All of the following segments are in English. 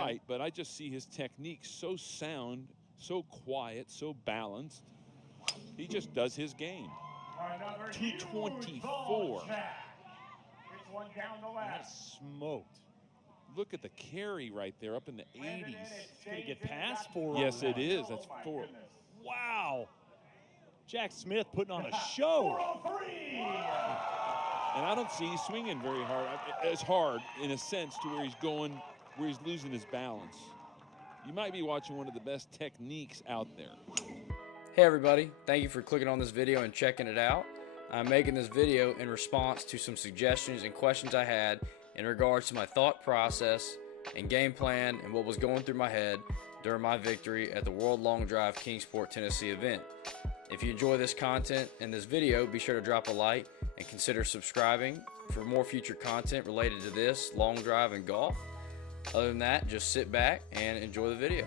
right, but I just see his technique so sound, so quiet, so balanced. He just does his game. 224. That's smoked. Look at the carry right there up in the 80s. It's going to get past 4. Yes, it is. That's 4. Wow. Jack Smith putting on a show. And I don't see he's swinging very hard, as hard in a sense to where he's going, where he's losing his balance. You might be watching one of the best techniques out there. Hey everybody, thank you for clicking on this video and checking it out. I'm making this video in response to some suggestions and questions I had in regards to my thought process and game plan and what was going through my head during my victory at the World Long Drive Kingsport, Tennessee event. If you enjoy this content and this video, be sure to drop a like and consider subscribing for more future content related to this, long drive, and golf. Other than that, just sit back and enjoy the video.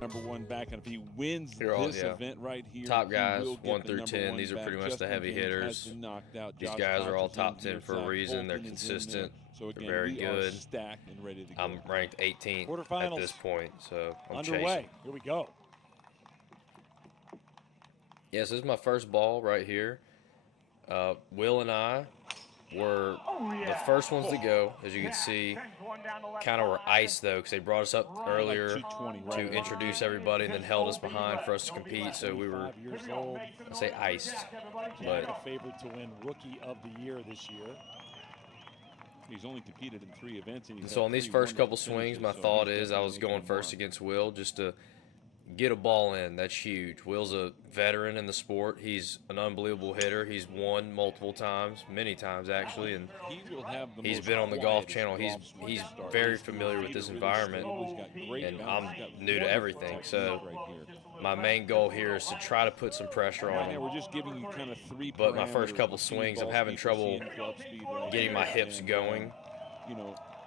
Number one back, and if he wins this event right here, top guys 1 through 10, these are pretty much the heavy hitters. These guys are all top 10 for a reason. They're consistent, they're very good. I'm ranked 18th at this point, so I'm underway. chasing. Here we go. Yes, this is my first ball right here. Will and I were the first ones to go. As you can see, kind of were iced though, because they brought us up earlier to introduce everybody and then held us behind for us to compete. So we were, I say iced, but a favorite to win Rookie of the Year this year. He's only competed in 3 events. And so on these first couple swings, my thought is I was going first against Will just to get a ball in. That's huge. Will's a veteran in the sport. He's an unbelievable hitter. He's won multiple times, many times actually, and he's been on the Golf Channel. He's very familiar with this environment, and I'm new to everything. So my main goal here is to try to put some pressure on him. But my first couple swings, I'm having trouble getting my hips going.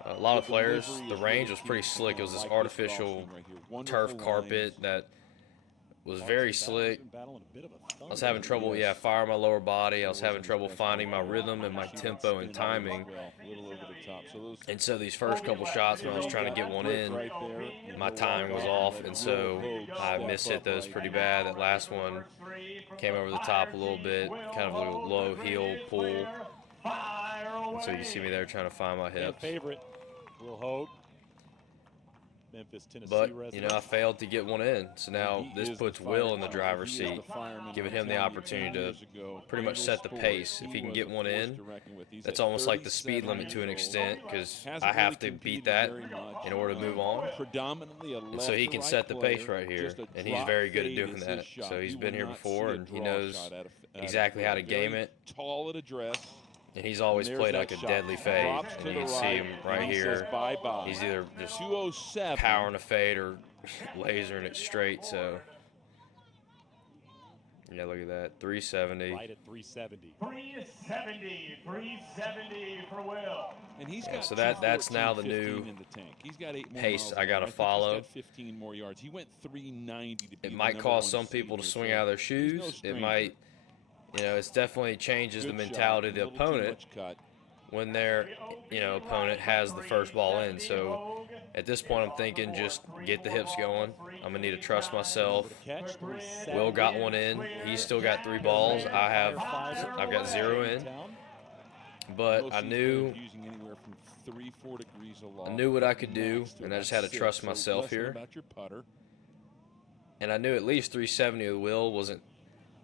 A lot of players, the range was pretty slick. It was this artificial turf carpet that was very slick. I was having trouble, firing my lower body. I was having trouble finding my rhythm and my tempo and timing. And so these first couple shots, when I was trying to get one in, my timing was off, and so I mishit those pretty bad. That last one came over the top a little bit, kind of a low heel pull. And so you see me there trying to find my hips. Will Hogue, Memphis, Tennessee but, resident. I failed to get one in. So now this puts Will in the driver's seat, giving him the opportunity to pretty much set the pace. If he can get one in, that's almost like the speed limit to an extent, because I have to beat that in order to move on. And so he can set the pace right here, and he's very good at doing that. So he's been here before, and he knows exactly how to game it. And he's always played like a deadly fade, and you can see him right here. He's either just powering a fade or lasering it straight. So, yeah, look at that, 370. Right at 370. 370 for Will. And he's got so that's now the new pace I got to follow. 15 more yards. He went 390 to be it might cause some people to swing out of their shoes. It might. It definitely changes the mentality of the opponent when their, opponent has the first ball in. So at this point, I'm thinking just get the hips going. I'm going to need to trust myself. Will got one in. He's still got 3 balls. I've got 0 in. But I knew what I could do, and I just had to trust myself here. And I knew at least 370 with Will wasn't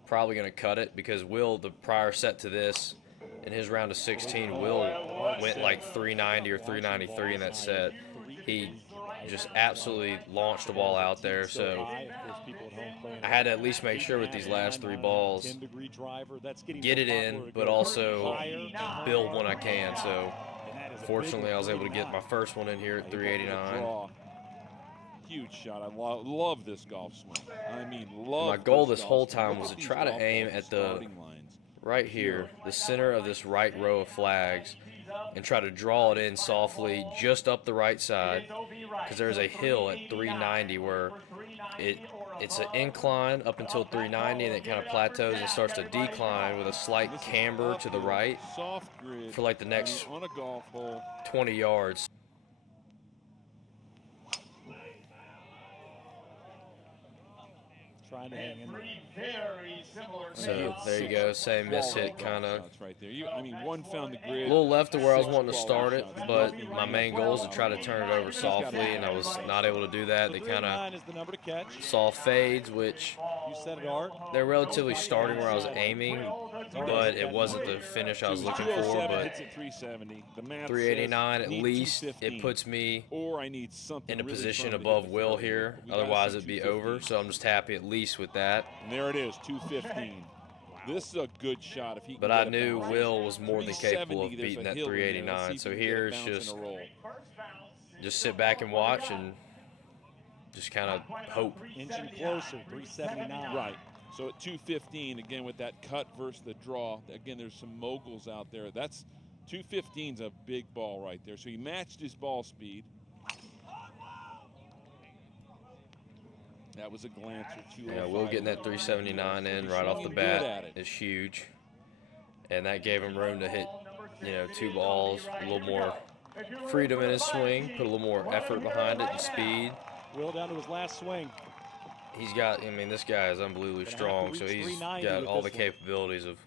probably going to cut it, because Will, the prior set to this, in his round of 16, Will went like 390 or 393 in that set. He just absolutely launched the ball out there. So I had to at least make sure with these last 3 balls, get it in, but also build when I can. So fortunately, I was able to get my first one in here at 389. Huge shot. I love this golf swing. I mean, love. My goal this whole time was to try to aim at the right here, the center of this right row of flags, and try to draw it in softly just up the right side, because there's a hill at 390 where it's an incline up until 390, and it kind of plateaus and starts to decline with a slight camber to the right for like the next 20 yards. Trying to hang in there. So there you go, same miss hit kind of. Shots right there. I mean, one found the A grid. little left of where I was 6 wanting to start it, quality but shots. my main goal is to try to turn it over softly, and I was not able to do that. They kind of 389 is the number to catch. saw fades, which You said it, Art. they're relatively starting where I was aiming, but it wasn't the finish I was looking for. 207 But hits at 370. The math 389 says at need least, 215, it puts me or I need something in a really position firm to above hit the Will target. here. We gotta Otherwise, see it'd be 215. over. So I'm just happy at least with that. And there it is, 215. This is a good shot if he can But get I it knew bouncing. Will was more than capable of 370, there's beating a that hill in there. 389. See if So he can get here it it's bouncing just a roll. sit back and watch and just kind of hope. Inching closer, 379. Right. So at 215, again with that cut versus the draw, again there's some moguls out there. That's 215's a big ball right there. So he matched his ball speed. That was a glancer. Yeah, Will getting that 379 in right off the bat is huge, and that gave him room to hit, 2 balls, a little more freedom in his swing, put a little more effort behind it and speed. Will down to his last swing. He's got, this guy is unbelievably strong, so he's got all the capabilities of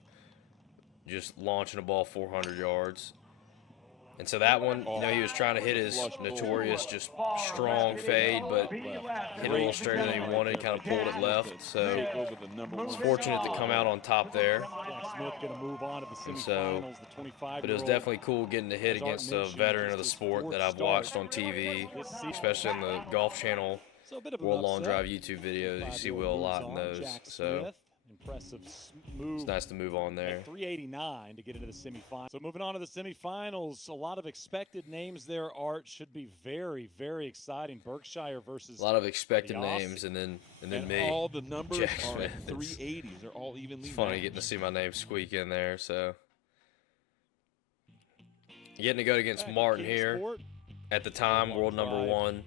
just launching a ball 400 yards. And so that one, he was trying to hit his notorious just strong fade, but hit a little straighter than he wanted, kind of pulled it left. So it's fortunate to come out on top there. Jack Smith going to move on to the And so, semifinals, the 25 but it was definitely cool getting to hit against a veteran of the sport that I've watched on TV, especially in the Golf Channel So a bit of an World Long upset. Drive YouTube videos. You see Will a lot in those. Jack So Smith, impressive move. it's nice to move on there. At 389 to get into the semifinals. So moving on to the semifinals, a lot of expected names there. Art should be very, very exciting. Berkshire versus A lot of expected the names, and then And me. all the numbers Jack are Smith. at 380s. They're all evenly It's funny matched. getting to see my name squeak in there. So getting to go against Martin here. Kingsport, At the time, world number 1.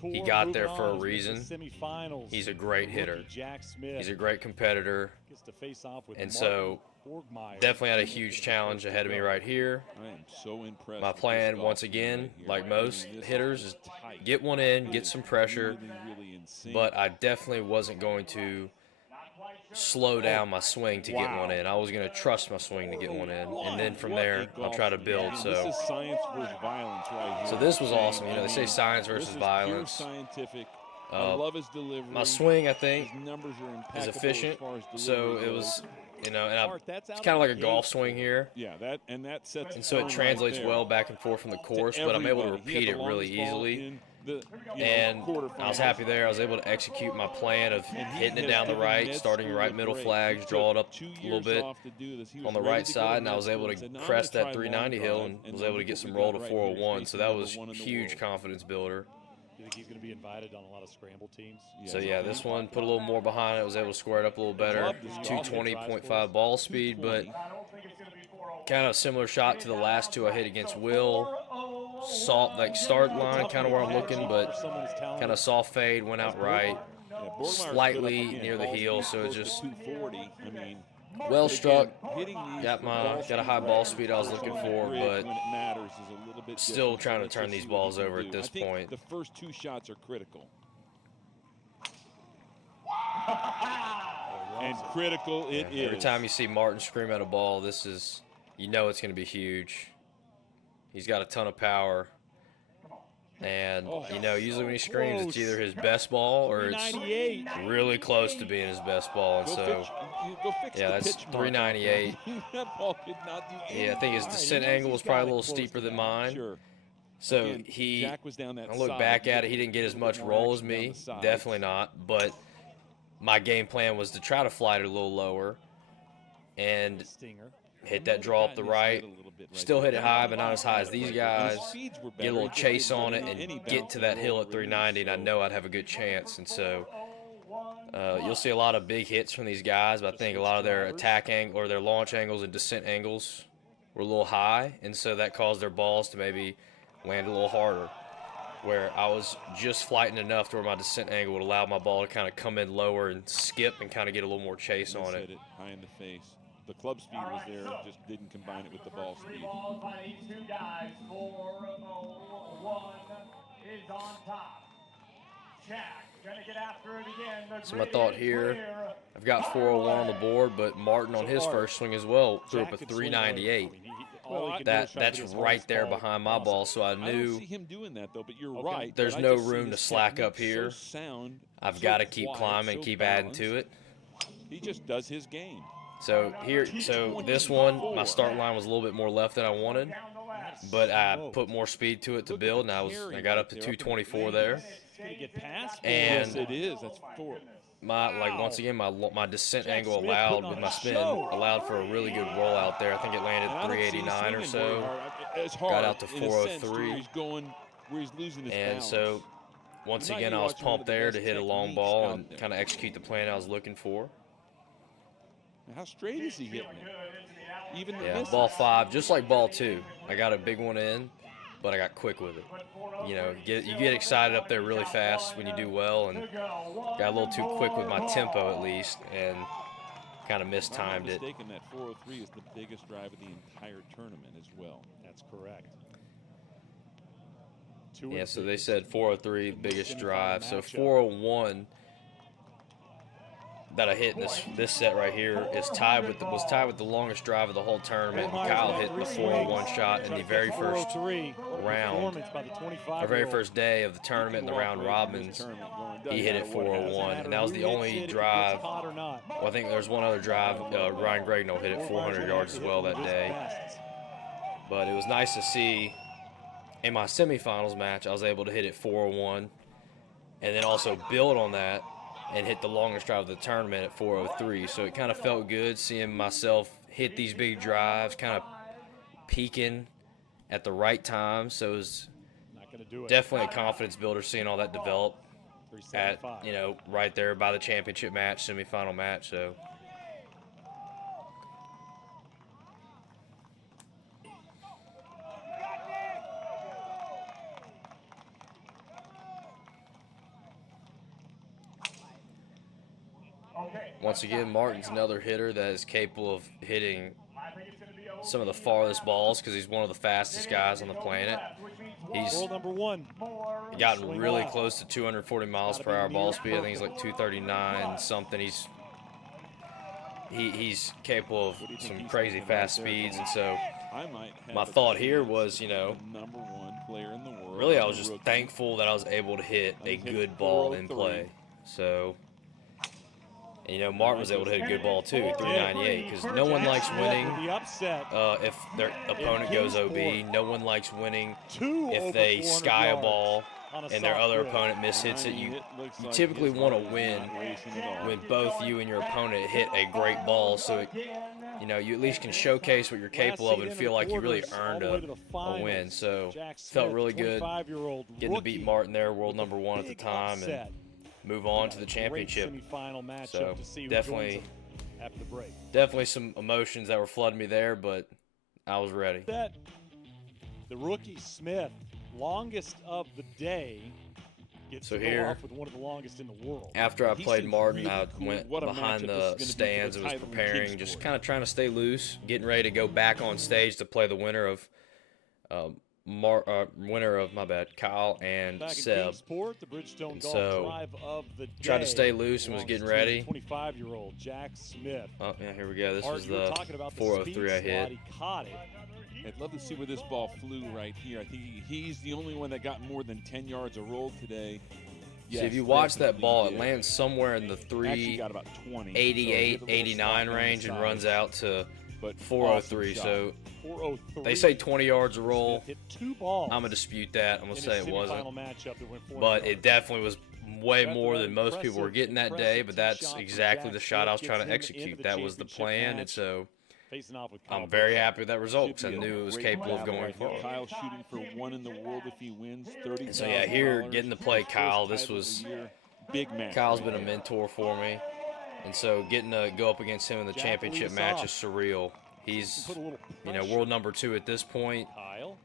He Tour got moving there for a on to reason. the semifinals. He's a great Rookie hitter. Jack Smith He's a great competitor. gets to face off with And Martin so, Borgmeyer. Definitely had a huge challenge ahead of me right here. I am so impressed. My with this plan, golf once team again, right here. like I most mean, this hitters, is tight. get one in, It get is some pressure, really, really insane. but I definitely wasn't going to slow down my swing to get one in. I was going to trust my swing to get one in, and then from What a there, I'll golf try to game. build. This So is science versus violence right here. So this was Saying, awesome. They say science this versus is violence. Pure scientific. I Uh, love his delivery. my swing, I think, His numbers are is impeccable efficient. as far as So delivery it goes. was, and Art, that's it's out kind of of like the a golf gate. swing here. Yeah, that sets. And so it translates well back and forth from the course, but I'm able to repeat it really easily. And I was happy there. I was able to execute my plan of hitting it down the right, starting right middle flags, draw it up a little bit on the right side, and I was able to crest that 390 hill and was able to get some roll to 401. So that was huge confidence builder. You think he's going to be invited on a lot of scramble teams? So yeah, this one put a little more behind it. Was able to square it up a little better. 220.5 ball speed, but kind of similar shot to the last two I hit against Will. Like start line, kind of where I'm looking, but kind of soft fade, went out right. Slightly near the heel, so it's just 240. I mean, well struck. got Got a high ball speed I was looking for, but when it matters is a little bit still different. trying to Let's turn just these see what balls he can over at do. this I think point. The first 2 shots are critical. And critical it is. Every time you see Martin scream at a ball, this is, it's going to be huge. He's got a ton of power. And, usually when he screams, it's either his best ball or it's 398. really close to being his best ball. And Go so, fix yeah, the that's pitch mark. 398. That ball could not do anything. Yeah, I think his descent angle was probably a little steeper than mine. Sure. So Again, he, Jack was down that I look side. back You at get it, he didn't get as a much little more roll as action down me. the sides. Definitely not. But my game plan was to try to fly it a little lower and Stinger. hit that draw up the right. Still hit it high, but not as high as these guys. Get a little chase on it and get to that hill at 390, and I know I'd have a good chance. And so you'll see a lot of big hits from these guys, but I think a lot of their attack angle or their launch angles and descent angles were a little high, and so that caused their balls to maybe land a little harder. Where I was just flighting enough to where my descent angle would allow my ball to kind of come in lower and skip and kind of get a little more chase on it. Hit it high in the face. The club speed was there, just didn't combine it with the ball speed. So my thought here, I've got 401 on the board, but Martin on his first swing as well threw up a 398. That's right there behind my ball, so I I don't knew see him doing that though, but you're right. there's but I no just see room to his slack technique up here. So sound, I've so got to keep quiet, climbing, so keep adding balanced. to it. He just does his game. So this one, my start line was a little bit more left than I wanted, but I put more speed to it to build, and I got up to 224 there. And Yes, it is. That's 4. once again, my descent angle allowed with my spin allowed for a really good roll out there. I think it landed And I don't see him 389 or swinging very so. hard. It's hard Got out to in a sense 403. where he's going, where he's losing his And balance. so once You might again, be I was watching one of pumped the there best to hit a long techniques ball out and there. kind of execute the plan I was looking for. How straight is he hitting it? Even the Yeah, misses. ball 5, just like ball 2. I got a big one in, but I got quick with it. You know, you get excited up there really fast when you do well, and got a little too quick with my tempo at least, and kind of If I'm not mistimed it. mistaken, that 403 is the biggest drive of the entire tournament as well. That's correct. Yeah, so they said 403 biggest drive. So matchup. 401 that I hit in this set right here was tied with the longest drive of the whole tournament. And Kyle hit the 401 shot in the very first round, our very first day of the tournament in the round robins. He hit it 401, and that was the only drive. Well, I think there's one other drive. Ryan Gregnell hit it 400 yards as well that day. But it was nice to see in my semifinals match, I was able to hit it 401, and then also build on that and hit the longest drive of the tournament at 403. So it kind of felt good seeing myself hit these big drives, kind of peaking at the right time. So it was definitely a confidence builder seeing all that develop at, right there by the championship match, semifinal match. So once again, Martin's another hitter that is capable of hitting some of the farthest balls because he's one of the fastest guys on the planet. He's gotten really close to 240 miles per hour ball speed. I think he's like 239 something. He's capable of some crazy fast speeds, and so my thought here was, number 1 player in the world. really I was just thankful that I was able to hit a good ball in play. So, and, Martin was able to hit a good ball too, 398, because no one likes winning if their opponent goes OB. No one likes winning if they sky a ball and their other opponent mishits it. You typically want to win when both you and your opponent hit a great ball, so you at least can showcase what you're capable of and feel like you really earned a win. So felt really good getting to beat Martin there, world number 1 at the time, and move on to the championship. So definitely some emotions that were flooding me there, but I was ready. The rookie Smith, longest of the day, gets So to here, go off with one of the longest in the world. After I He played seems Martin, really I cool. went What a behind matchup the this is gonna be for stands the and was title and preparing, Kingsport. just kind of trying to stay loose, getting ready to go back on stage to play the winner of Kyle and Back in Seb. Kingsport, the Bridgestone And Golf so, Drive of the tried to day stay loose and was belongs getting to ready. 25-year-old Jack Smith. Oh, yeah, here we go. This Art, was you were the talking about the 403 I speed hit. slot. He caught it. I'd love to see where this ball flew right here. I think he's the only one that got more than 10 yards a roll today. See, if Yes, you watch that definitely ball, did. it lands somewhere in the Actually got about 20. 388, so it hit a little 89 soft on the range and side, runs out to but 403. awesome So 403. they say 20 yards a roll. Smith hit 2 balls. I'm going to dispute that. I'm going to in say his it wasn't. semifinal matchup that went 400 But yards. it definitely was way more than most people were getting that day. But that's exactly the shot I was trying to execute. That was the plan. And so Facing off with Kyle I'm very Busch. happy with that result because I Should be a knew it was great capable of battle going right here. far. Kyle shooting for 1 in the world if he wins. And so, yeah, here, getting to play Kyle, this was big match. Kyle's been a mentor for me. And so getting to go up against him in the championship match is surreal. He's, Put a little world number 2 at this point. Kyle.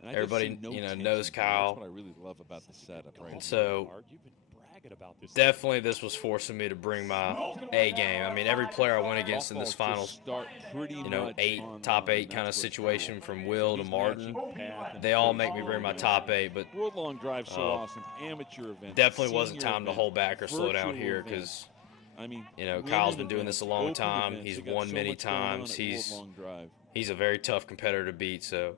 And I just Everybody, see no tension knows here. Kyle. That's what I really love about the setup right And so, Art, you've been bragging about this. Definitely this was forcing me to bring my A game. I mean, every player I went against in this Golf balls finals, just start pretty you know, much top online. eight kind of That's what's situation cool. from Will to He's Martin. matching path and They all pace make me bring my with top eight, but World Long Drive so awesome. Amateur event. definitely wasn't senior time to event, hold back or slow down virtual here event. because, I mean, you know, women Kyle's been doing events, this a long open time. events. He's They got won so many much going on times. at World Long Drive. He's a very tough competitor to beat. So,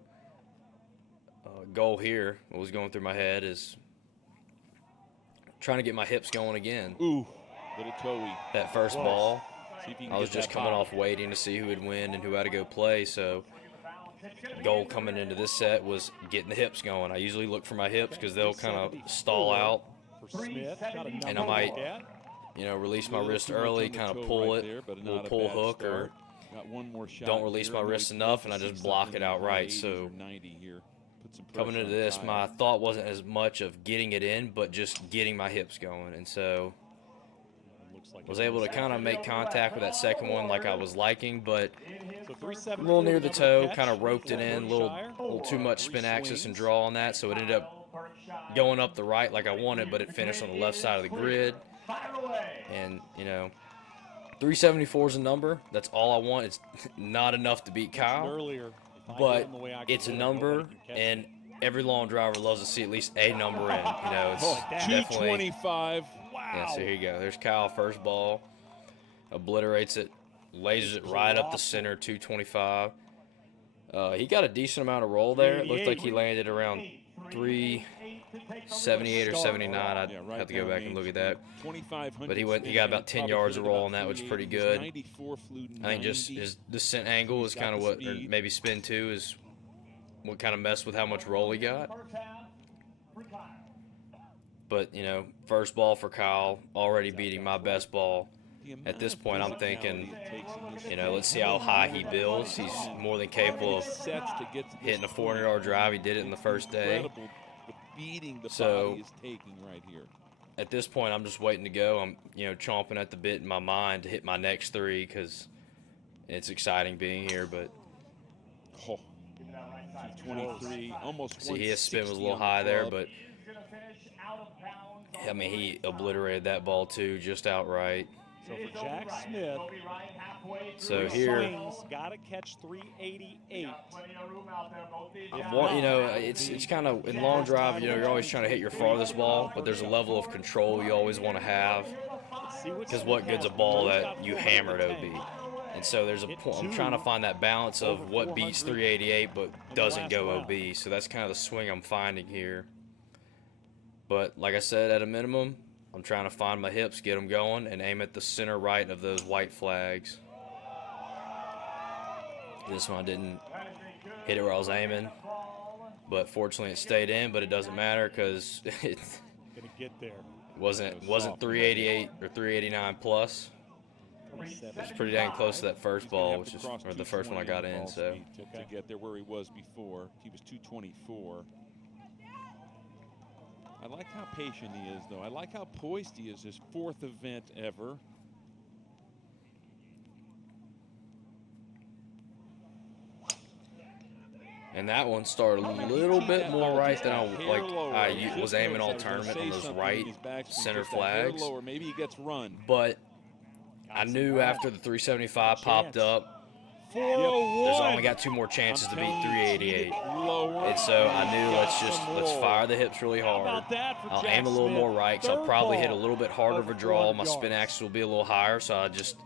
goal here, what was going through my head is trying to get my hips going again. Ooh, little toey. That first ball, See if you can I was get just that coming pop. off waiting to see who would win and who had to go play. So, goal coming into this set was getting the hips going. I usually look for my hips because they'll kind of stall out. For Smith, got a And I number might, to get. you know, release my Little wrist too much early, on the kind of toe pull right it, there, but little not a pull bad hook, or start. Got one more shot don't release here. my Really wrist enough, and I see just block something it in the outright. 80s So or 90 here. Put some coming pressure into on this, Kyle. my thought wasn't as much of getting it in, but just getting my hips going. And so Looks like was it able to kind of make contact with that second one like I was liking, but So a 374 little near the number toe, catch kind of roped it for in, a Berkshire. little too much Three spin axis and swings. draw on that, so it ended up going up the right like I wanted, but it finished on the left side of the grid. And, you know, 374 is a number. That's all I want. It's not enough to beat Kyle, Earlier, if I but hit him the way I can it's a hit him, number, nobody can catch and him. every long driver loves to see at least a number in. You know, it's like that. definitely. 225. Yeah, so here you go. There's Kyle, first ball. Obliterates it, lasers it right up the center, 225. He got a decent amount of roll there. It looked like he landed around 378 or 79. I'd Yeah, right have to go down back and look at that. 2,500 But he got about 10 probably yards hit of roll about on that, which is pretty 380. good. 94 flew to I think just 90. his descent angle is He's got kind of the what, or speed. maybe spin two is what kind of messed with how much roll he got. But, you know, first ball for Kyle, already beating my best ball. The amount At this of point, I'm physicality thinking, it takes in this you know, let's see how high he builds. He's more than capable of sets to get to this hitting a point. 400-yard drive. He did it in the first day. Incredible, the beating the So- body is taking right here. At this point, I'm just waiting to go. I'm, you know, chomping at the bit in my mind to hit my next three because it's exciting being here. But Oh, 23, almost see, his spin was a 160 little on the high there, club. but I mean, he obliterated that ball too, just outright. So for Jack Smith, So three here, swings, got to catch 388. you know, it's kind of in long drive. You know, you're always trying to hit your farthest ball, but there's a level of control you always want to have. Because what good's a ball that you hammered OB? And so there's a point. I'm trying to find that balance of what beats 388 but doesn't go OB. So that's kind of the swing I'm finding here. But like I said, at a minimum, I'm trying to find my hips, get them going, and aim at the center right of those white flags. This one I didn't hit it where I was aiming, but fortunately it stayed in. But it doesn't matter because it Gonna get there. wasn't 388 or 389 plus. It was pretty dang close to that first He's gonna ball, have which to is cross or the first one I 220 got on in. ball So speed to get there where he was before. He was 224. I like how patient he is, though. I like how poised he is. His fourth event ever. and that one started a little bit more right than I was aiming all tournament on those right center flags. Maybe he gets run. But I knew after the 375 popped up, 401. there's only got two more chances to beat 388. Lower. And so I knew let's fire the hips really How hard. about that for I'll Jack aim a little Smith? more right, so I'll Third probably ball hit a little bit harder of a draw. 400 My spin yards. axis will be a little higher, so I just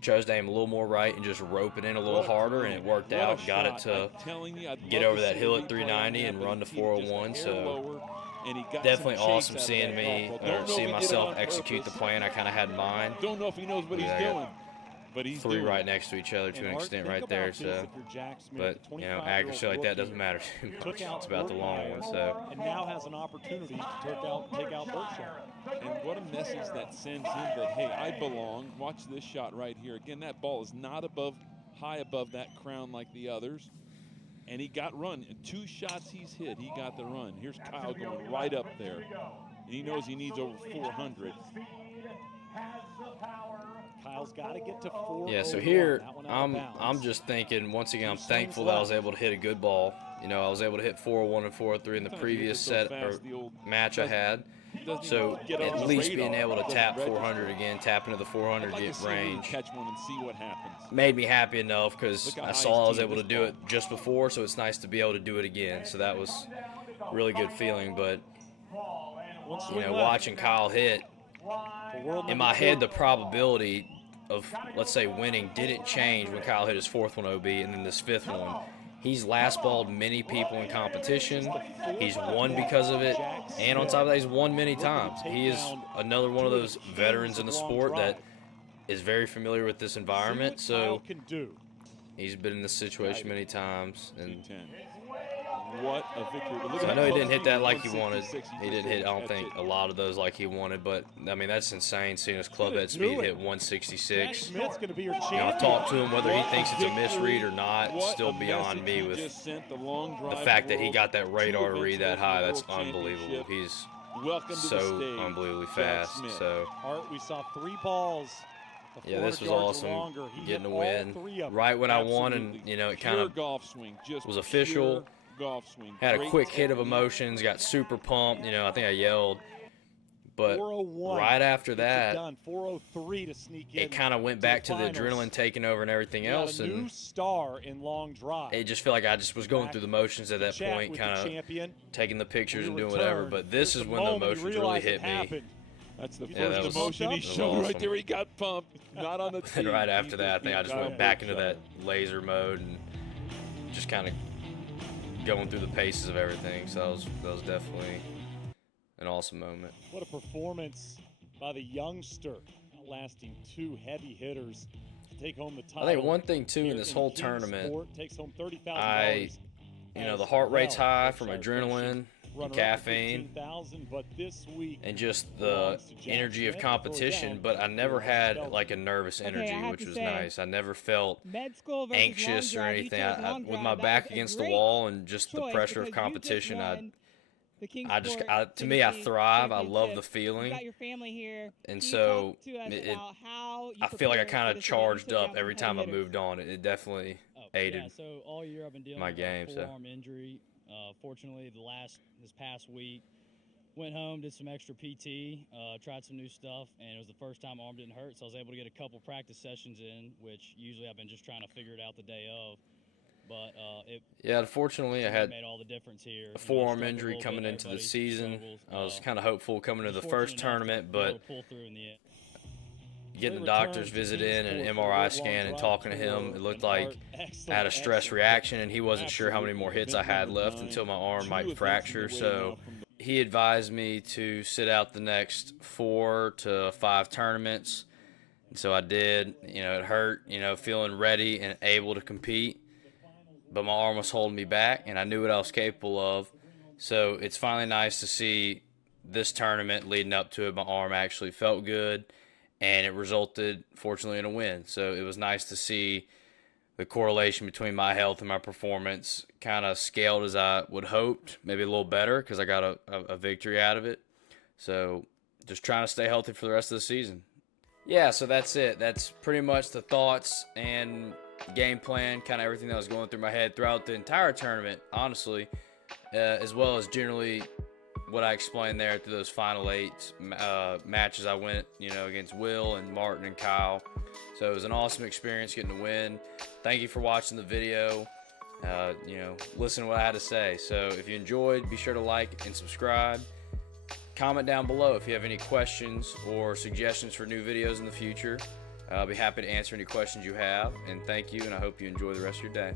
chose to aim a little more right and just rope it in a little harder, and it worked What a out. Got it shot. to I'm telling you, I'd get love over to that see hill a at replay 390 on and that, run but to he hit just 401, a hair so lower, and he got definitely some chase awesome out of seeing that me golf ball. Don't or know seeing if he did it myself on execute the purpose. plan I kind of had in mind. Don't know if he knows what he's Yeah, I got doing, but he's Three doing right it. next to each other to And an Art, extent think right about there. this So, if you're Jack Smith, but the you know, 25-year-old accuracy like that rookie doesn't matter too much. took out It's about the long one. So. and now has an opportunity to take out Berkshire. And what a message that sends him that, hey, I belong. Watch this shot right here. Again, that ball is not high above that crown like the others. And he got run. In 2 shots he's hit, he got the run. Here's Kyle going right up there. And he knows he needs over 400. Kyle's got to get to 4. Yeah, so here I'm just thinking once again I'm thankful that I was able to hit a good ball. You know, I was able to hit 401 and 403 in the Sometimes you previous hit it so set fast, or the old match I had. doesn't So even get on at the least radar. being able to Doesn't tap register. 400 again, tap into the 400 I'd like to see Lee range, catch one and see what happens. made me happy enough because Look how I high saw I he's was teeing able to this do ball. it just before, so it's nice to be able to do it again. So that was a really good feeling. But One you swing know, left. watching Kyle hit, For world in number my head, two. the probability of, let's say, winning didn't change when Kyle hit his 4th one OB and then this 5th one. He's last balled many people in competition. He's won because of it. And on top of that, he's won many times. He is another one of those veterans in the sport that is very familiar with this environment. See what Kyle So can do. he's been in this situation many times. And 210. What a victory. Look so at I know he that didn't hit that like he 166. wanted. He didn't hit, I don't That's think, it. a lot of those like he wanted. But, I mean, that's insane seeing his club head Do speed it. hit Jack 166. Smith's going to be your You know, champion. I've talked to him whether he What a thinks it's a victory. misread or not. What Still a beyond message me he with just sent, the long the drive fact that he world, got that 2 radar events read that over high. the That's World unbelievable. Championship. He's Welcome to the so stage, unbelievably Jack fast. Smith. So Art, we saw 3 balls. of yeah, this 400 was yards or awesome. longer. He Getting hit a all win 3 of them. right when I won, and Absolutely. you know it Pure kind of golf swing, just was official. pure golf swing. had a Great quick hit of technique. emotions. Got super pumped. You know, I think I yelled, but 401 right after gets it that, done. 403 to sneak in. it kind of went to back to the finals. adrenaline taking over and everything We got else, a new and star in long drive. it just felt like I just was going through the motions at that Chat point, with kind the of champion. taking the pictures and We doing whatever. return. But this Here's is the when the moment he emotions really realized hit it me. happened. That's the Yeah, that first was- emotion he that was showed right awesome. there. He got pumped. Not on the tee. And right He after that, I think I just got went a back big into shot. that laser mode and just kind of going through the paces of everything. So that was definitely an awesome moment. What a performance by the youngster, outlasting 2 heavy hitters to take home the title. I think one thing too here in this in whole King's tournament, Sport, takes home $30,000 you know, as the heart rate's well. high from Berkshire adrenaline finishing and runner-up with caffeine 15,000, but this week and just the belongs to Jack energy of Smith. competition. Throw it But I down. never had Felt like a nervous Okay, I energy, have which to was say, nice. I never felt Med school versus anxious long or drive, you anything. chose I, long with drive. my That back was a against the great wall and just the choice pressure of because you just competition, won the King's I just, Sport to me, I Tennessee thrive. I love the Championship. feeling. You got your family here. And Can you so talk to us it- about how you I feel like I prepared kind for of this event? You charged took out up some every heavy time I hitters. moved on. It definitely aided. Yeah, so all year I've been dealing my with game, a so. forearm injury. Fortunately, this past week, went home, did some extra PT, tried some new stuff, and it was the first time my arm didn't hurt, so I was able to get a couple practice sessions in, which usually I've been just trying to figure it out the day of. But Yeah, unfortunately, I it had made all the difference here. a You know, I forearm struggled a injury little coming bit, into the everybody season. struggles. I was kind of hopeful coming to the just first fortunate enough to tournament, be able but to pull through in the end. getting the They doctor's return to visit King's in and Sport an for MRI long scan and drive talking to him, tour it looked and like Art, I excellent, had a stress excellent. reaction, and he wasn't sure how many more hits I had left until my arm might fracture. So he advised me to sit out the next 4 to 5 tournaments. And so I did. You know, it hurt, you know, feeling ready and able to compete. But my arm was holding me back, and I knew what I was capable of. So it's finally nice to see this tournament leading up to it. My arm actually felt good, and it resulted, fortunately, in a win. So it was nice to see the correlation between my health and my performance kind of scaled as I would hoped, maybe a little better because I got a victory out of it. So just trying to stay healthy for the rest of the season. Yeah, so that's it. That's pretty much the thoughts and game plan, kind of everything that was going through my head throughout the entire tournament, honestly, as well as generally what I explained there through those final 8 matches I went, you know, against Will and Martin and Kyle. So it was an awesome experience getting to win. Thank you for watching the video. You know, listen to what I had to say. So if you enjoyed, be sure to like and subscribe. Comment down below if you have any questions or suggestions for new videos in the future. I'll be happy to answer any questions you have. And thank you, and I hope you enjoy the rest of your day.